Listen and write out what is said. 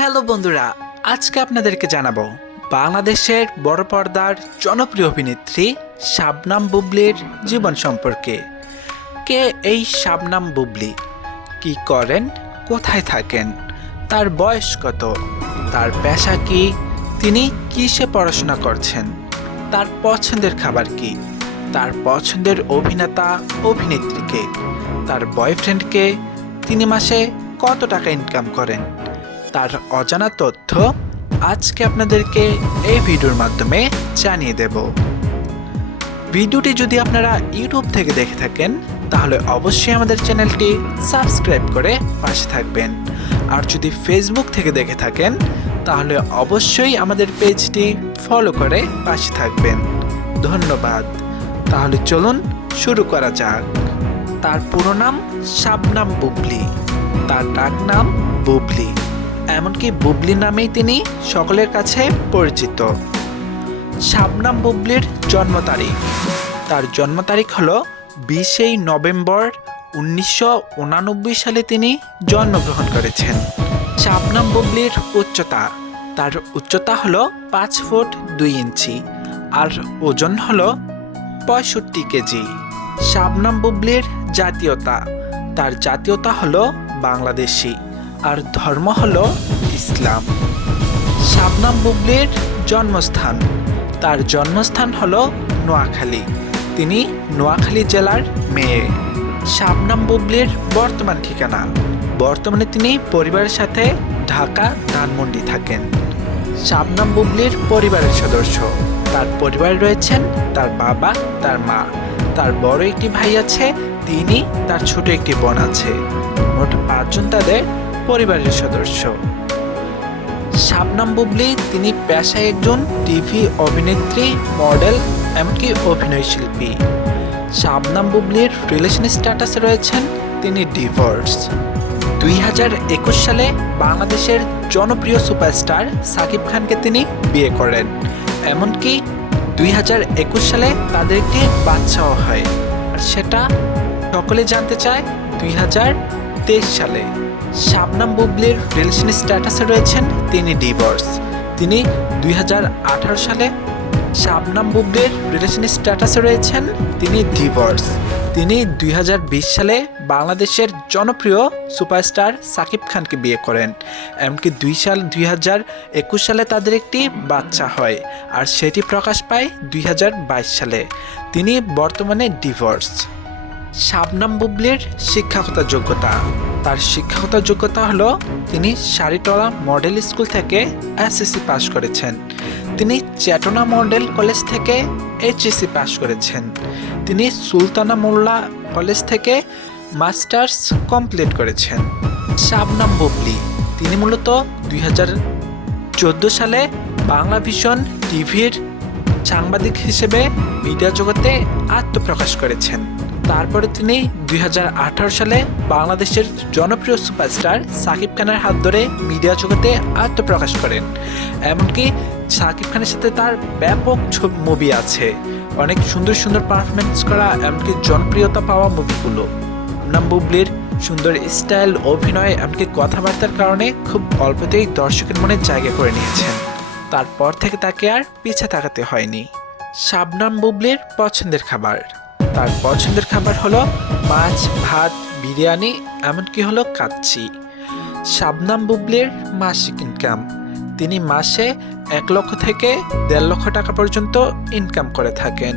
Hello বন্ধুরা, আজকে আপনাদেরকে জানাবো বাংলাদেশের বড় পর্দার জনপ্রিয় অভিনেত্রী শাবনাম বুবলির জীবন সম্পর্কে। কে এই শাবনাম বুবলি, কি করেন, কোথায় থাকেন, তার বয়স কত, তার পেশা কি, তিনি কিসে পড়াশোনা করছেন, তার পছন্দের খাবার কি, তার পছন্দের অভিনেতা অভিনেত্রীকে, তার বয়ফ্রেন্ডকে, তিনি মাসে কত টাকা ইনকাম করেন, তার অজানা তথ্য আজকে আপনাদেরকে এই ভিডিওর মাধ্যমে জানিয়ে দেব। ভিডিওটি যদি আপনারা ইউটিউব থেকে দেখে থাকেন তাহলে অবশ্যই আমাদের চ্যানেলটি সাবস্ক্রাইব করে পাশে থাকবেন, আর যদি ফেসবুক থেকে দেখে থাকেন তাহলে অবশ্যই আমাদের পেজটি ফলো করে পাশে থাকবেন। ধন্যবাদ। তাহলে চলুন শুরু করা যাক। তার পুরো নাম শাবনাম বুবলি, তার ডাক নাম বুবলি, এমনকি বুবলি নামেই তিনি সকলের কাছে পরিচিত। শাবনাম বুবলির জন্ম তারিখ, তার জন্ম তারিখ হলো 20 নভেম্বর 1989 সালে তিনি জন্মগ্রহণ করেছেন। শাবনাম বুবলির উচ্চতা, তার উচ্চতা হলো 5 ফুট 2 ইঞ্চি আর ওজন হলো 65 কেজি। শাবনাম বুবলির জাতীয়তা, তার জাতীয়তা হলো বাংলাদেশি আর ধর্ম হলো ইসলাম। শাবনাম বুবলির জন্মস্থান, তার জন্মস্থান হলো নোয়াখালী, তিনি নোয়াখালী জেলার মেয়ে। শাবনাম বুবলির বর্তমান ঠিকানা, বর্তমানে তিনি পরিবারের সাথে ঢাকা ধানমন্ডি থাকেন। শাবনাম বুবলির পরিবারের সদস্য, তার পরিবারে রয়েছেন তার বাবা, তার মা, তার বড় একটি ভাই আছে, তিনি, তার ছোট একটি বোন আছে। মোট 5 জন তাদের পরিবারের সদস্য। শাবনাম বুবলি তিনি পেশায় একজন টিভি অভিনেত্রী, মডেল, এমনকি অভিনয় শিল্পী। শাবনাম বুবলির রিলেশন স্ট্যাটাসে রয়েছেন তিনি ডিভোর্স। 2021 সালে বাংলাদেশের জনপ্রিয় সুপারস্টার সাকিব খানকে তিনি বিয়ে করেন, এমনকি 2021 সালে তাদের একটি বাচ্চাও হয়, আর সেটা সকলে জানতে চায় 2023 সালে। শাবনাম বুবলির রিলেশন স্ট্যাটাসে রয়েছেন তিনি ডিভোর্স, তিনি 2018 সালে। শাবনাম বুবলির রিলেশন স্ট্যাটাসে রয়েছেন তিনি ডিভোর্স, তিনি 2020 সালে বাংলাদেশের জনপ্রিয় সুপারস্টার সাকিব খানকে বিয়ে করেন, এমনকি 2021 সালে তাদের একটি বাচ্চা হয়, আর সেটি প্রকাশ পায় 2022 সালে। তিনি বর্তমানে ডিভোর্স। শাবনাম বুবলির শিক্ষাগত যোগ্যতা, তার শিক্ষাগত যোগ্যতা হলো তিনি সারিটলা মডেল স্কুল থেকে এসএসসি পাস করেছেন, তিনি চেতনা মডেল কলেজ থেকে এইচএসসি পাস করেছেন, তিনি সুলতানা মোল্লা কলেজ থেকে মাস্টার্স কমপ্লিট করেছেন। শাবনাম বুবলি তিনি মূলত 2014 সালে বাংলা ভিশন টিভির সাংবাদিক হিসেবে মিডিয়া জগতে আত্মপ্রকাশ করেছেন। তারপরে তিনি 2018 সালে বাংলাদেশের জনপ্রিয় সুপারস্টার সাকিব খানের হাত ধরে মিডিয়া জগতে আত্মপ্রকাশ করেন, এমনকি সাকিব খানের সাথে তার ব্যাপক মুভি আছে, অনেক সুন্দর সুন্দর পারফরমেন্স করা, এমনকি জনপ্রিয়তা পাওয়া মুভিগুলো। শাবনাম বুবলির সুন্দর স্টাইল, অভিনয়, এমনকি কথাবার্তার কারণে খুব অল্পতেই দর্শকের মনে জায়গা করে নিয়েছেন। তারপর থেকে তাকে আর পিছে তাকাতে হয়নি। শাবনাম বুবলির পছন্দের খাবার, তার পছন্দের খাবার হলো মাছ, ভাত, বিরিয়ানি, এমনকি হলো কাচ্চি। শাবনাম বুবলির মাসিক ইনকাম, তিনি মাসে 1 লক্ষ থেকে 1.5 লক্ষ টাকা পর্যন্ত ইনকাম করে থাকেন।